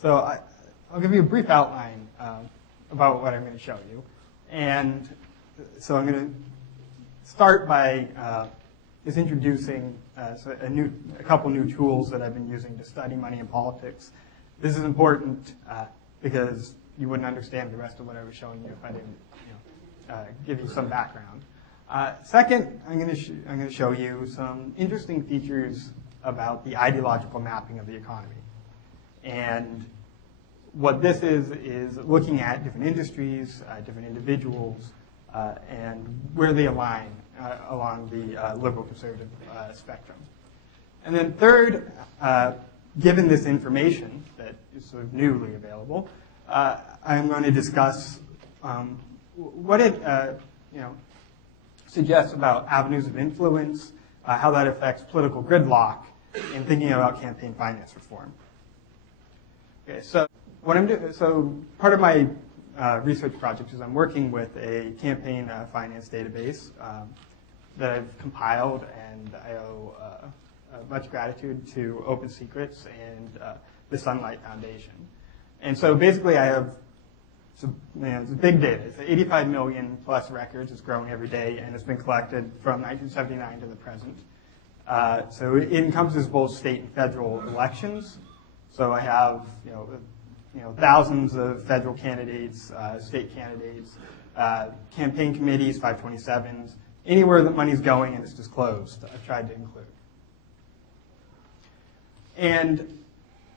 So I'll give you a brief outline about what I'm going to show you. And so I'm going to start by just introducing a couple new tools that I've been using to study money and politics. This is important because you wouldn't understand the rest of what I was showing you if I didn't give you some background. Second, I'm going to show you some interesting features about the ideological mapping of the economy. And what this is looking at different industries, different individuals, and where they align along the liberal-conservative spectrum. And then third, given this information that is sort of newly available, I'm going to discuss what it suggests about avenues of influence, how that affects political gridlock, in thinking about campaign finance reform. Okay, so what I'm doing, so part of my research project is I'm working with a campaign finance database that I've compiled, and I owe much gratitude to Open Secrets and the Sunlight Foundation. And so basically I have it's a big data. It's 85 million plus records. It's growing every day, and it's been collected from 1979 to the present. So it encompasses both state and federal elections. So I have thousands of federal candidates, state candidates, campaign committees, 527s, anywhere that money's going and it's disclosed, I've tried to include. And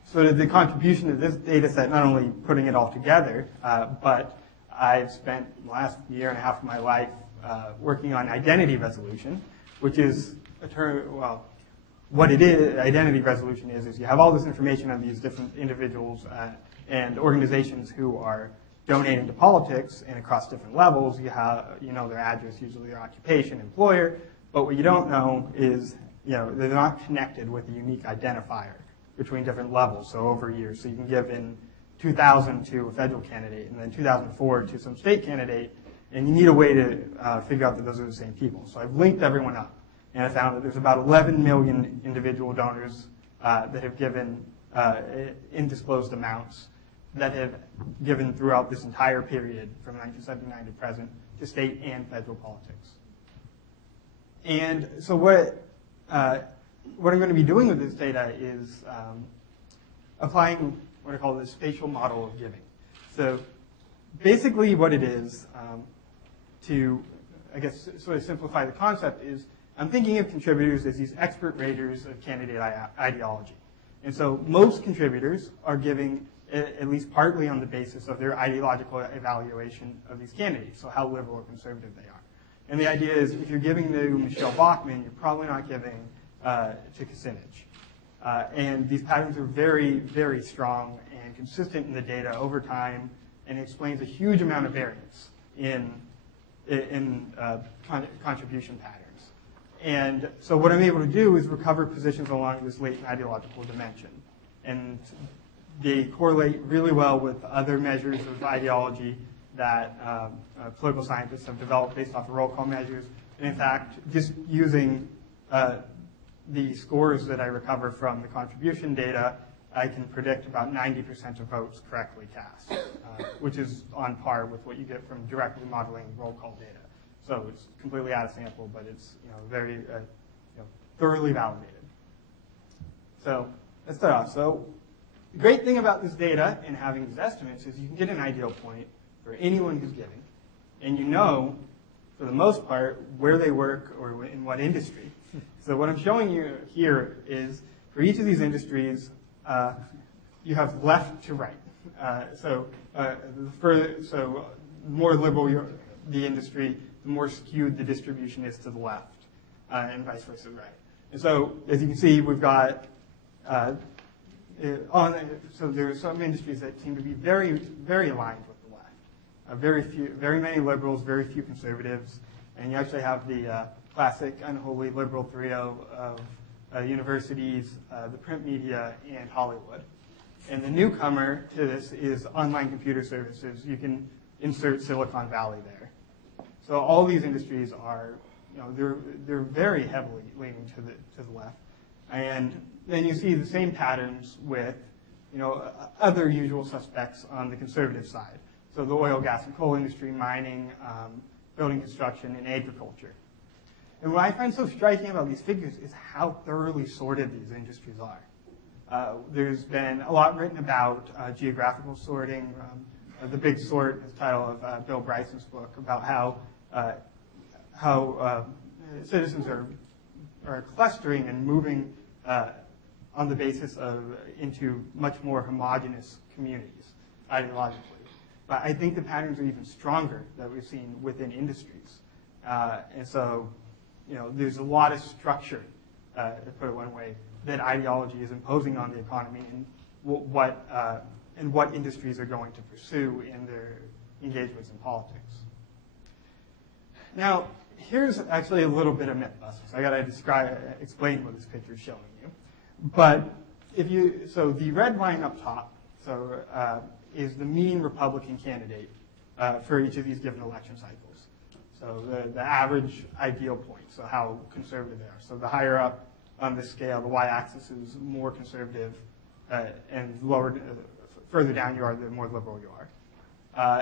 so the contribution to this data set, not only putting it all together, but I've spent the last year and a half of my life working on identity resolution, which is a term, well, what it is, identity resolution is you have all this information on these different individuals and organizations who are donating to politics, and across different levels, you know their address, usually their occupation, employer, but what you don't know is they're not connected with a unique identifier between different levels, so over years. So you can give in 2000 to a federal candidate, and then 2004 to some state candidate, and you need a way to figure out that those are the same people. So I've linked everyone up, and I found that there's about 11 million individual donors that have given undisclosed amounts that have given throughout this entire period from 1979 to present to state and federal politics. And so what I'm going to be doing with this data is applying what I call the spatial model of giving. So basically what it is, to, I guess, sort of simplify the concept, is I'm thinking of contributors as these expert raters of candidate ideology. And so most contributors are giving at least partly on the basis of their ideological evaluation of these candidates, so how liberal or conservative they are. And the idea is if you're giving to Michelle Bachmann, you're probably not giving to Kucinich. And these patterns are very, very strong and consistent in the data over time, and it explains a huge amount of variance in contribution patterns. And so what I'm able to do is recover positions along this latent ideological dimension. And they correlate really well with other measures of ideology that political scientists have developed based off of roll call measures. And in fact, just using the scores that I recover from the contribution data, I can predict about 90% of votes correctly cast, which is on par with what you get from directly modeling roll call data. So it's completely out of sample, but it's very thoroughly validated. So let's start off. So the great thing about this data and having these estimates is you can get an ideal point for anyone who's giving, and you know, for the most part, where they work or in what industry. So what I'm showing you here is for each of these industries, you have left to right. So the more liberal the industry, the more skewed the distribution is to the left, and vice versa, right. And so as you can see, we've got so there are some industries that seem to be very, very aligned with the left. Very many liberals, very few conservatives, and you actually have the classic unholy liberal trio of universities, the print media, and Hollywood. And the newcomer to this is online computer services. You can insert Silicon Valley there. So all these industries are, they're very heavily leaning to the left. And then you see the same patterns with other usual suspects on the conservative side. So the oil, gas, and coal industry, mining, building construction, and agriculture. And what I find so striking about these figures is how thoroughly sorted these industries are. There's been a lot written about geographical sorting. The Big Sort is the title of Bill Bryson's book about how citizens are clustering and moving on the basis of into much more homogenous communities ideologically. But I think the patterns are even stronger that we've seen within industries. And so, there's a lot of structure, to put it one way, that ideology is imposing on the economy and what industries are going to pursue in their engagements in politics. Now, here's actually a little bit of myth busting. So I got to explain what this picture is showing you. But so the red line up top, is the mean Republican candidate for each of these given election cycles. So the average ideal point, so how conservative they are. So the higher up on the scale, the y-axis is more conservative, and further down you are, the more liberal you are.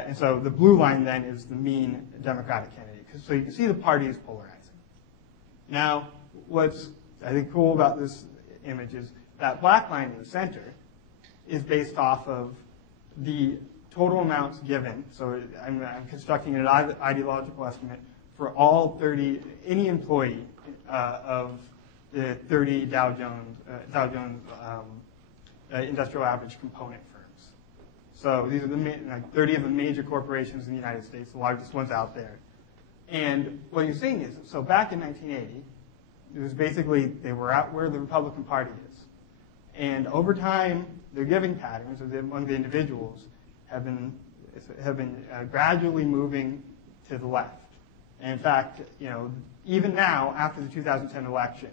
And so the blue line then is the mean Democratic candidate. So you can see the party is polarizing. Now, what's I think cool about this image is that black line in the center is based off of the total amounts given. So I'm constructing an ideological estimate for any employee of the 30 Dow Jones industrial average component firms. So these are 30 of the major corporations in the United States, the largest ones out there. And what you're seeing is, so back in 1980, it was basically they were out where the Republican Party is. And over time, their giving patterns among the individuals have been gradually moving to the left. And in fact, even now, after the 2010 election,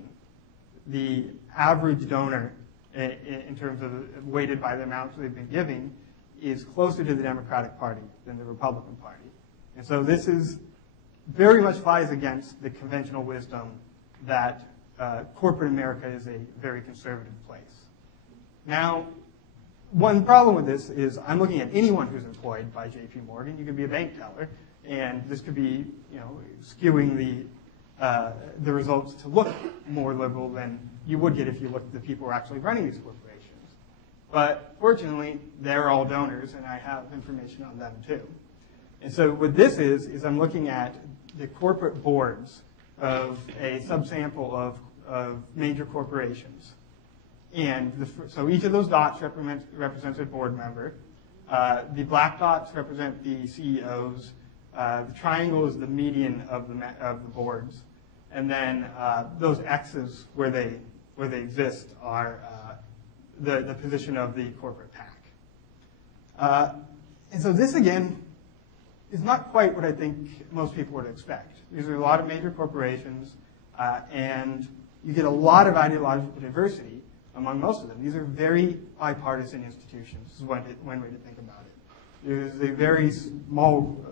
the average donor, in terms of weighted by the amounts they've been giving, is closer to the Democratic Party than the Republican Party. And so this very much flies against the conventional wisdom that corporate America is a very conservative place. Now, one problem with this is I'm looking at anyone who's employed by J.P. Morgan. You could be a bank teller, and this could be, skewing the results to look more liberal than you would get if you looked at the people who are actually running these corporations. But fortunately, they're all donors, and I have information on them too. And so what this is I'm looking at the corporate boards of a subsample of major corporations. And so each of those dots represents a board member. The black dots represent the CEOs. The triangle is the median of the boards. And then those X's where they exist are the position of the corporate PAC. And so this, again, is not quite what I think most people would expect. These are a lot of major corporations, and you get a lot of ideological diversity among most of them. These are very bipartisan institutions. This is one way to think about it. There's a very small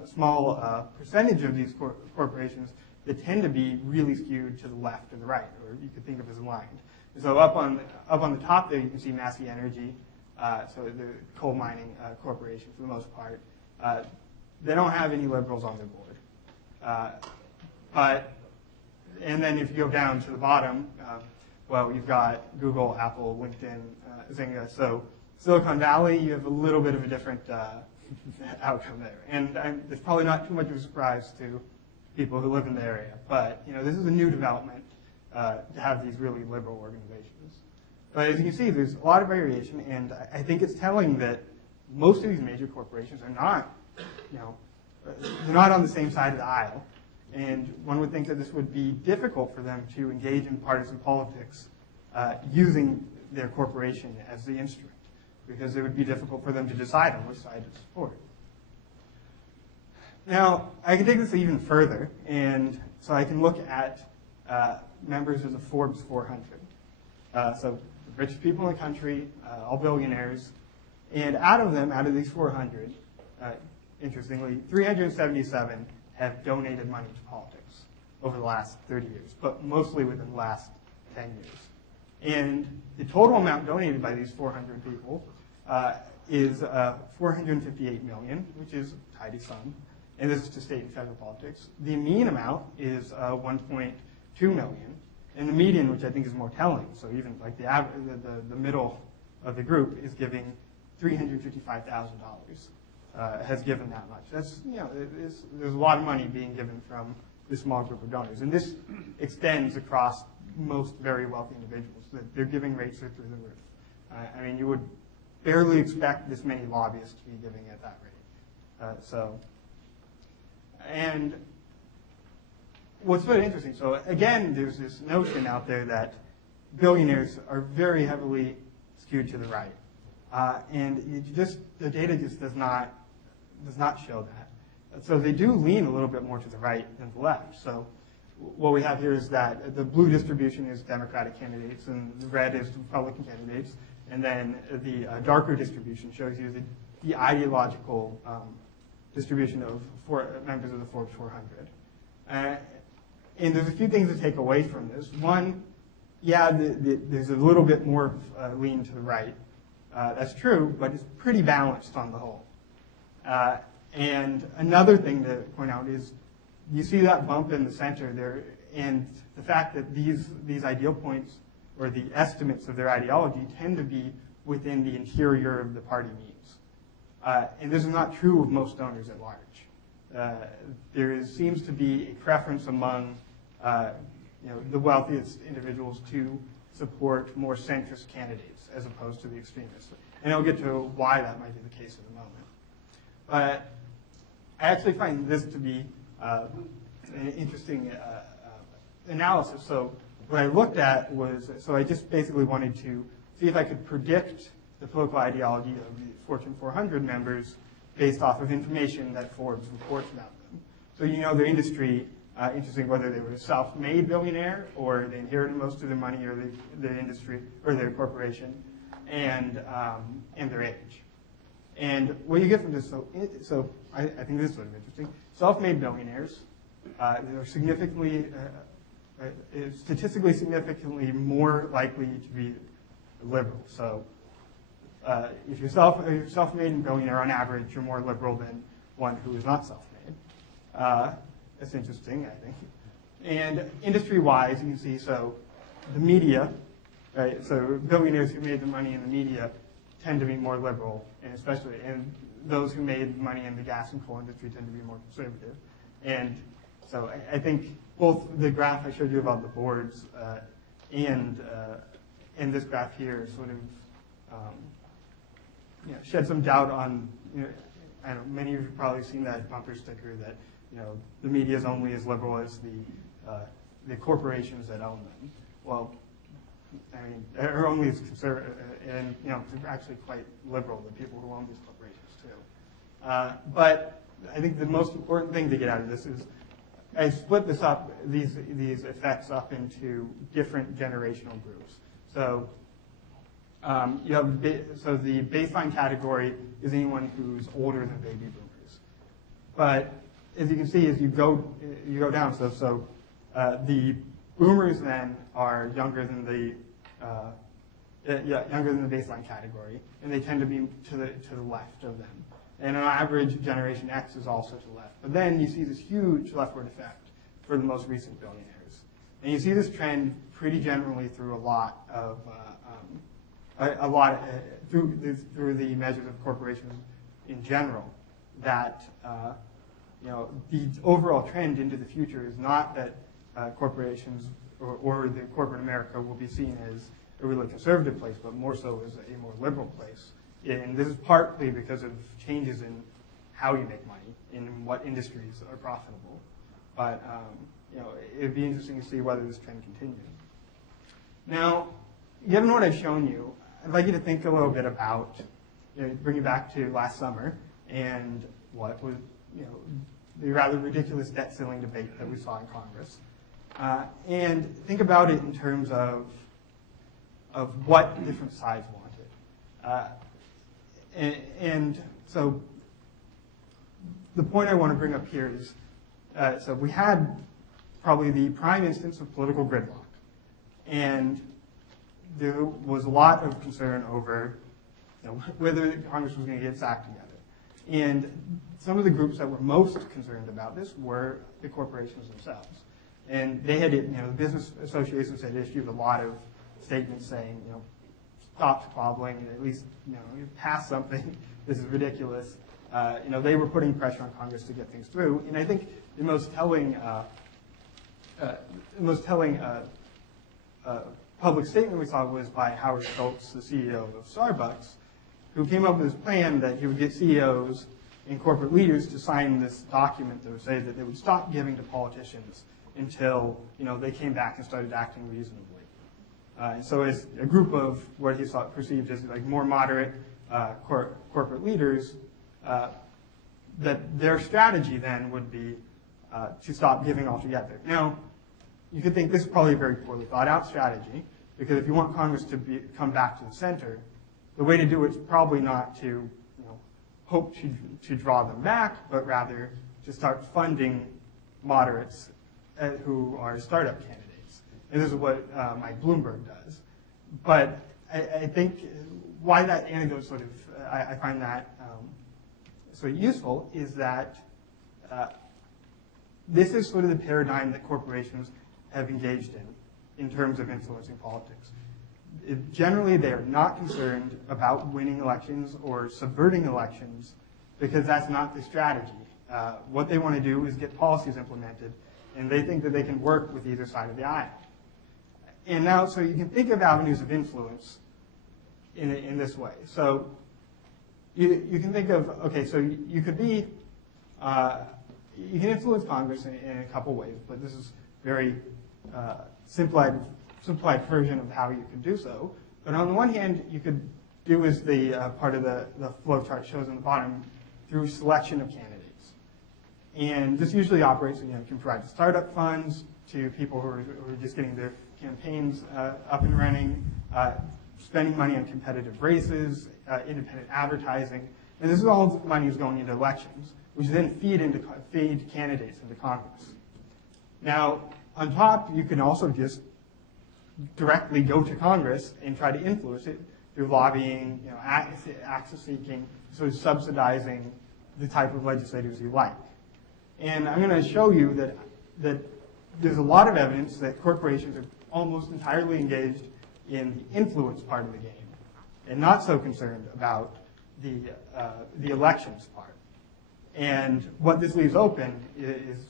percentage of these corporations that tend to be really skewed to the left or the right, or you could think of as aligned. And so up on the top there, you can see Massey Energy, so the coal mining corporation for the most part. They don't have any liberals on their board. And then if you go down to the bottom, well, you've got Google, Apple, LinkedIn, Zynga. So Silicon Valley, you have a little bit of a different outcome there. And there's probably not too much of a surprise to people who live in the area. But this is a new development to have these really liberal organizations. But as you can see, there's a lot of variation, and I think it's telling that most of these major corporations are not, they're not on the same side of the aisle. And one would think that this would be difficult for them to engage in partisan politics using their corporation as the instrument, because it would be difficult for them to decide on which side to support. Now, I can take this even further, and so I can look at members of the Forbes 400. So the richest people in the country, all billionaires, and out of these 400, interestingly, 377 have donated money to politics over the last 30 years, but mostly within the last 10 years. And the total amount donated by these 400 people is 458 million, which is a tidy sum, and this is to state and federal politics. The mean amount is 1.2 million, and the median, which I think is more telling, so even like the average, the middle of the group is giving $355,000. Has given that much. That's, you know, there's a lot of money being given from this small group of donors, and this extends across most very wealthy individuals. Their giving rates are through the roof. I mean, you would barely expect this many lobbyists to be giving at that rate. And what's really interesting, so again, there's this notion out there that billionaires are very heavily skewed to the right. And the data just does not show that. So they do lean a little bit more to the right than the left. So what we have here is that the blue distribution is Democratic candidates, and the red is Republican candidates, and then the darker distribution shows you the ideological distribution of members of the Forbes 400. And there's a few things to take away from this. One, yeah, there's a little bit more lean to the right. That's true, but it's pretty balanced on the whole. And another thing to point out is you see that bump in the center there, and the fact that these ideal points or the estimates of their ideology tend to be within the interior of the party means. And this is not true of most donors at large. There seems to be a preference among the wealthiest individuals to support more centrist candidates as opposed to the extremists. And I'll get to why that might be the case in a moment. But I actually find this to be an interesting analysis. So what I looked at was, so I just basically wanted to see if I could predict the political ideology of the Fortune 400 members based off of information that Forbes reports about them. So you know their industry, interesting whether they were a self-made billionaire or they inherited most of their money or their industry or their corporation, and their age. And what you get from this, so I think this is sort of interesting. Self-made billionaires, they're significantly, statistically significantly more likely to be liberal. So if you're self-made and billionaire, on average, you're more liberal than one who is not self-made. That's interesting, I think. And industry-wise, you can see, so the media, right? So billionaires who made the money in the media tend to be more liberal, and those who made money in the gas and coal industry tend to be more conservative. And so I think both the graph I showed you about the boards and this graph here sort of shed some doubt on, I don't know, many of you have probably seen that bumper sticker that, the media is only as liberal as the corporations that own them. Well, I mean, they're only as conservative, and they're actually quite liberal, the people who own these corporations too. But I think the most important thing to get out of this is I split this up, these effects up into different generational groups. So you have so the baseline category is anyone who's older than baby boomers. But as you can see, as you go down, so the boomers then are younger than the baseline category, and they tend to be to the left of them. And on average, Generation X is also to the left. But then you see this huge leftward effect for the most recent billionaires, and you see this trend pretty generally through a lot of through the measures of corporations in general. That the overall trend into the future is not that corporations or the corporate America will be seen as a really conservative place, but more so as a more liberal place. And this is partly because of changes in how you make money, in what industries are profitable. But it'd be interesting to see whether this trend continues. Now, given what I've shown you, I'd like you to think a little bit about, bring you back to last summer and what was, the rather ridiculous debt ceiling debate that we saw in Congress. And think about it in terms of what different sides wanted. And so the point I want to bring up here is, so we had probably the prime instance of political gridlock. And there was a lot of concern over whether Congress was going to get its act together. And some of the groups that were most concerned about this were the corporations themselves. And they had, the business associations had issued a lot of statements saying, stop squabbling, at least, pass something. This is ridiculous. They were putting pressure on Congress to get things through. And I think the most telling public statement we saw was by Howard Schultz, the CEO of Starbucks, who came up with this plan that he would get CEOs and corporate leaders to sign this document that would say that they would stop giving to politicians until they came back and started acting reasonably. And so as a group of what he perceived as like more moderate corporate leaders, that their strategy then would be to stop giving altogether. Now, you could think this is probably a very poorly thought out strategy, because if you want Congress to come back to the center, the way to do it is probably not to hope to draw them back, but rather to start funding moderates who are startup candidates. And this is what Mike Bloomberg does. But I think why that anecdote sort of, I find that sort of useful is that this is sort of the paradigm that corporations have engaged in terms of influencing politics. Generally, they are not concerned about winning elections or subverting elections because that's not the strategy. What they want to do is get policies implemented, and they think that they can work with either side of the aisle. And now, so you can think of avenues of influence in this way. So you can think of, okay, so you could be, you can influence Congress in a couple ways, but this is very simplified version of how you could do so. But on the one hand, you could do as the part of the flow chart shows on the bottom, through selection of candidates. And this usually operates, you can provide startup funds to people who are just getting their campaigns up and running, spending money on competitive races, independent advertising. And this is all money is going into elections, which then feed candidates into Congress. Now, on top, you can also just directly go to Congress and try to influence it through lobbying, access seeking, sort of subsidizing the type of legislators you like. And I'm going to show you that there's a lot of evidence that corporations are almost entirely engaged in the influence part of the game and not so concerned about the elections part. And what this leaves open is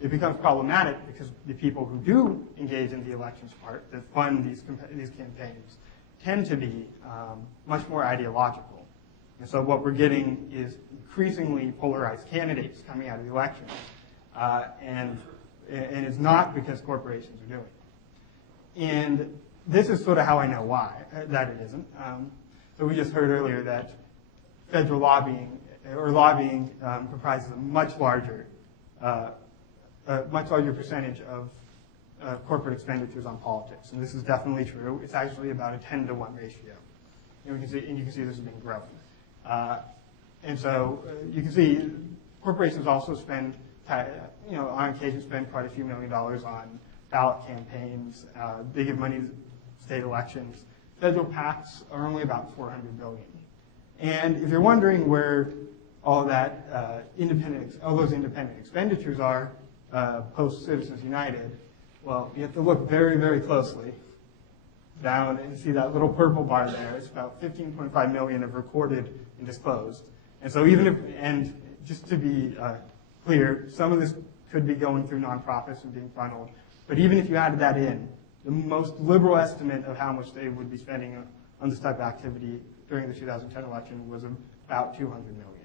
it becomes problematic because the people who do engage in the elections part, that fund these campaigns, tend to be much more ideological. And so what we're getting is increasingly polarized candidates coming out of the elections. And it's not because corporations are doing it. And this is sort of how I know why, that it isn't. So we just heard earlier that federal lobbying comprises a much larger percentage of corporate expenditures on politics, and this is definitely true. It's actually about a 10-to-1 ratio, and you can see this has been growing. And so you can see corporations also spend, on occasion, spend quite a few $1 million on ballot campaigns. They give money to state elections. Federal PACs are only about $400 billion. And if you're wondering where all that all those independent expenditures are post Citizens United, well, you have to look very, very closely down and see that little purple bar there. It's about 15.5 million of recorded and disclosed. And so and just to be clear, some of this could be going through nonprofits and being funneled. But even if you added that in, the most liberal estimate of how much they would be spending on this type of activity during the 2010 election was about 200 million.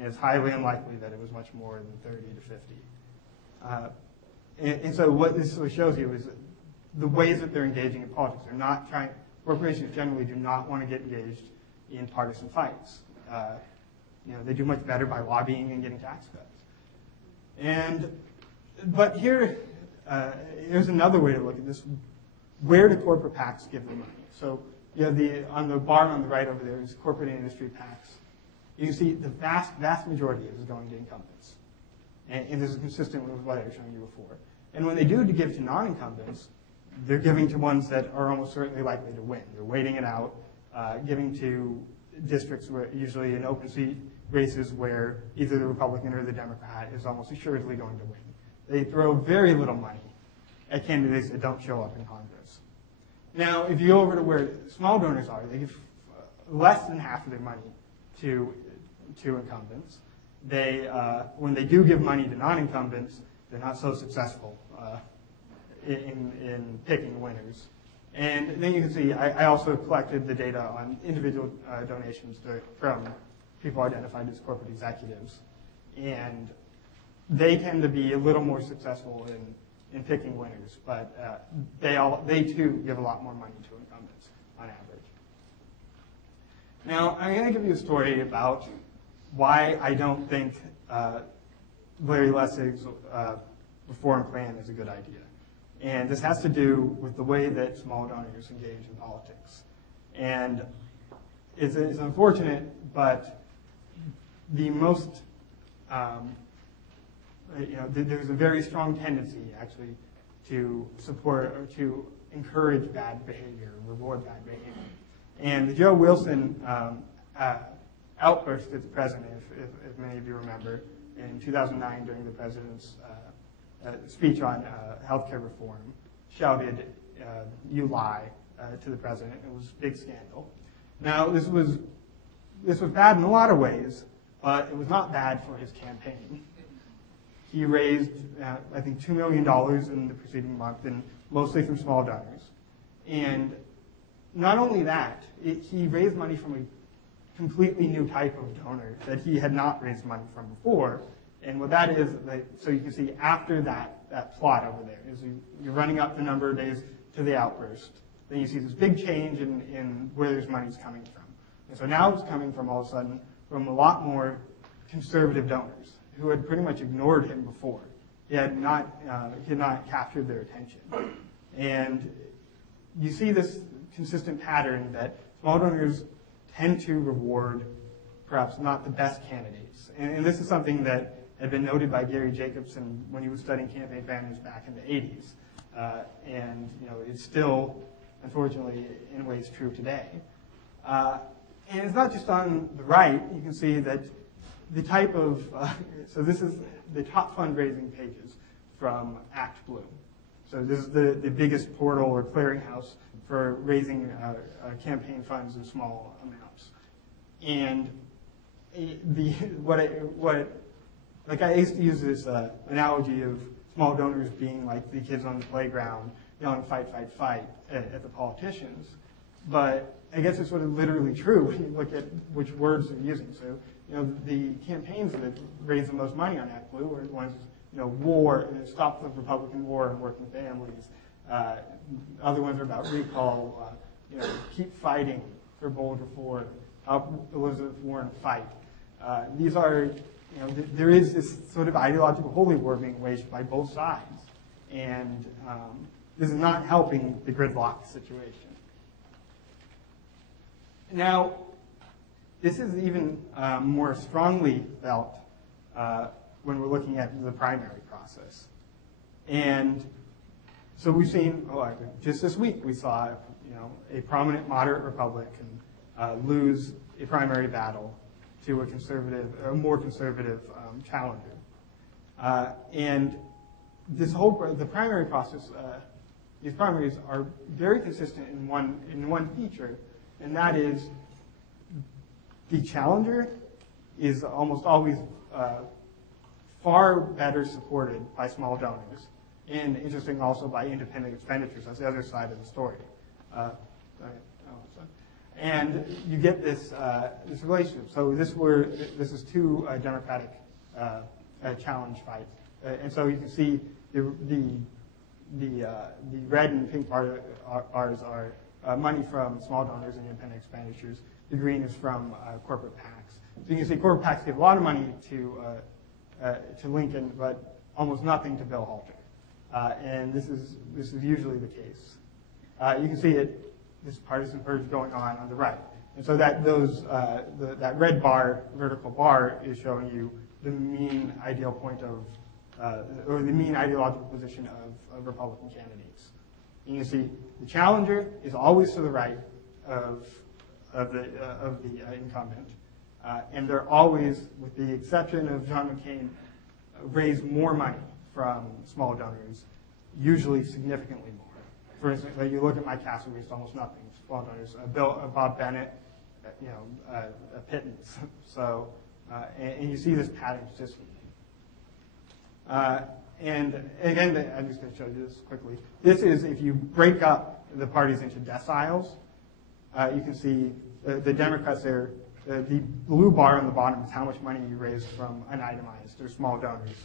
And it's highly unlikely that it was much more than 30 to 50. And so what this really shows you is the ways that they're engaging in politics. They're not trying, corporations generally do not want to get engaged in partisan fights. They do much better by lobbying and getting tax cuts. But here's another way to look at this. Where do corporate PACs give their money? So on the bar on the right over there is corporate industry PACs. You see the vast majority of it is going to incumbents. And this is consistent with what I was showing you before. And when they do to give to non-incumbents, they're giving to ones that are almost certainly likely to win. They're waiting it out, giving to districts where usually in open seat races where either the Republican or the Democrat is almost assuredly going to win. They throw very little money at candidates that don't show up in Congress. Now, if you go over to where small donors are, they give less than half of their money to incumbents. They, when they do give money to non-incumbents, they're not so successful in picking winners. And then you can see, I also collected the data on individual donations from people identified as corporate executives. And they tend to be a little more successful in picking winners, but they too give a lot more money to incumbents on average. Now, I'm going to give you a story about why I don't think Larry Lessig's reform plan is a good idea. And this has to do with the way that small donors engage in politics. And it's unfortunate, but the most, there's a very strong tendency, actually, to support or to encourage bad behavior, reward bad behavior. And the Joe Wilson outburst at the president, if many of you remember, in 2009 during the president's speech on healthcare reform, shouted, "You lie," to the president. It was a big scandal. Now, this was bad in a lot of ways, but it was not bad for his campaign. He raised, I think, $2 million in the preceding month, and mostly from small donors. And not only that, he raised money from a completely new type of donor that he had not raised money from before. And what that is, so you can see after that plot over there, is you're running up the number of days to the outburst. Then you see this big change in where this money's coming from. And so now it's coming from all of a sudden from a lot more conservative donors who had pretty much ignored him before. He had not captured their attention. And you see this consistent pattern that small donors tend to reward perhaps not the best candidates. And this is something that had been noted by Gary Jacobson when he was studying campaign finance back in the 80s. And it's still, unfortunately, in ways true today. And it's not just on the right. You can see that the type of, so this is the top fundraising pages from Act Blue. So this is the biggest portal or clearinghouse for raising campaign funds in small amounts. And I used to use this analogy of small donors being like the kids on the playground yelling "fight, fight, fight" at the politicians. But I guess it's sort of literally true when you look at which words they're using. So the campaigns that raised the most money on Act Blue were the ones, war, stop the Republican war and working families. Other ones are about recall, keep fighting for bold reform, help Elizabeth Warren fight. These are, there is this sort of ideological holy war being waged by both sides. And this is not helping the gridlock situation. Now, this is even more strongly felt when we're looking at the primary process. And so we've seen, just this week, we saw a prominent moderate Republican lose a primary battle to a more conservative challenger. And the primary process, these primaries are very consistent in one feature, and that is the challenger is almost always far better supported by small donors, and interesting also by independent expenditures. That's the other side of the story. And you get this relationship. So this is two Democratic challenge fights, and so you can see the red and pink bars are money from small donors and independent expenditures. The green is from corporate PACs. So you can see corporate PACs give a lot of money to Lincoln, but almost nothing to Bill Halter. And this is usually the case. You can see this partisan purge going on the right. And so that red bar, vertical bar, is showing you the mean ideal point of, or the mean ideological position of Republican candidates. And you can see the challenger is always to the right of of the incumbent, and they're always, with the exception of John McCain, raise more money from small donors, usually significantly more. For instance, like you look at Mike Castle, raised almost nothing. Small donors, Bob Bennett, a pittance. So, and you see this pattern consistently. And again, I'm just going to show you this quickly. This is if you break up the parties into deciles. You can see the Democrats there. The blue bar on the bottom is how much money you raised from unitemized or small donors.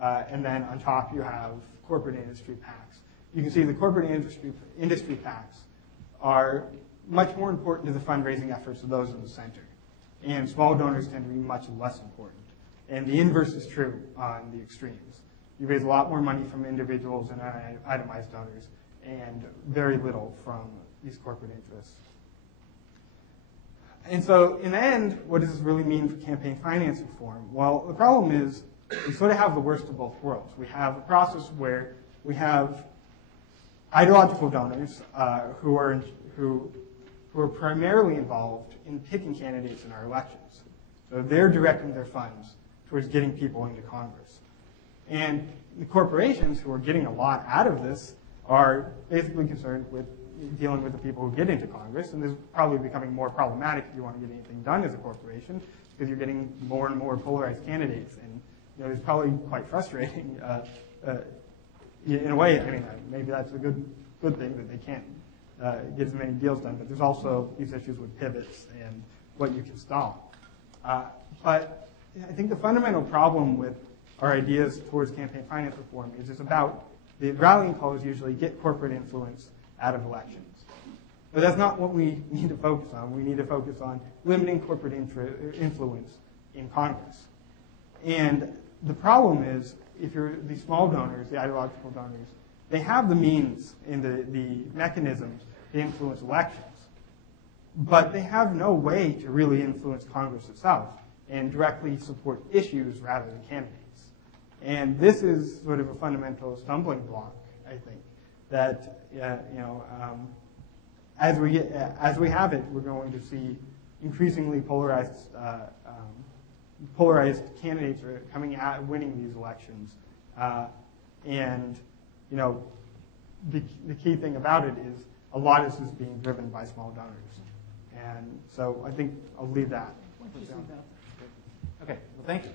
And then on top you have corporate industry PACs. You can see the corporate industry PACs are much more important to the fundraising efforts of those in the center. And small donors tend to be much less important. And the inverse is true on the extremes. You raise a lot more money from individuals and itemized donors, and very little from these corporate interests. And so in the end, what does this really mean for campaign finance reform? Well, the problem is we sort of have the worst of both worlds. We have a process where we have ideological donors who are primarily involved in picking candidates in our elections. So they're directing their funds towards getting people into Congress. And the corporations who are getting a lot out of this are basically concerned with dealing with the people who get into Congress, and this is probably becoming more problematic if you want to get anything done as a corporation, because you're getting more and more polarized candidates, and it's probably quite frustrating. In a way, I mean, maybe that's a good thing that they can't get as many deals done, but there's also these issues with pivots and what you can stall. But I think the fundamental problem with our ideas towards campaign finance reform is it's about the rallying calls usually get corporate influence out of elections. But that's not what we need to focus on. We need to focus on limiting corporate influence in Congress. And the problem is, if you're the small donors, the ideological donors, they have the means and the mechanisms to influence elections. But they have no way to really influence Congress itself and directly support issues rather than candidates. And this is sort of a fundamental stumbling block, I think, that as we have it, we're going to see increasingly polarized candidates are coming out winning these elections, and the key thing about it is a lot of this is being driven by small donors, and so I think I'll leave that. Okay, well, thank you.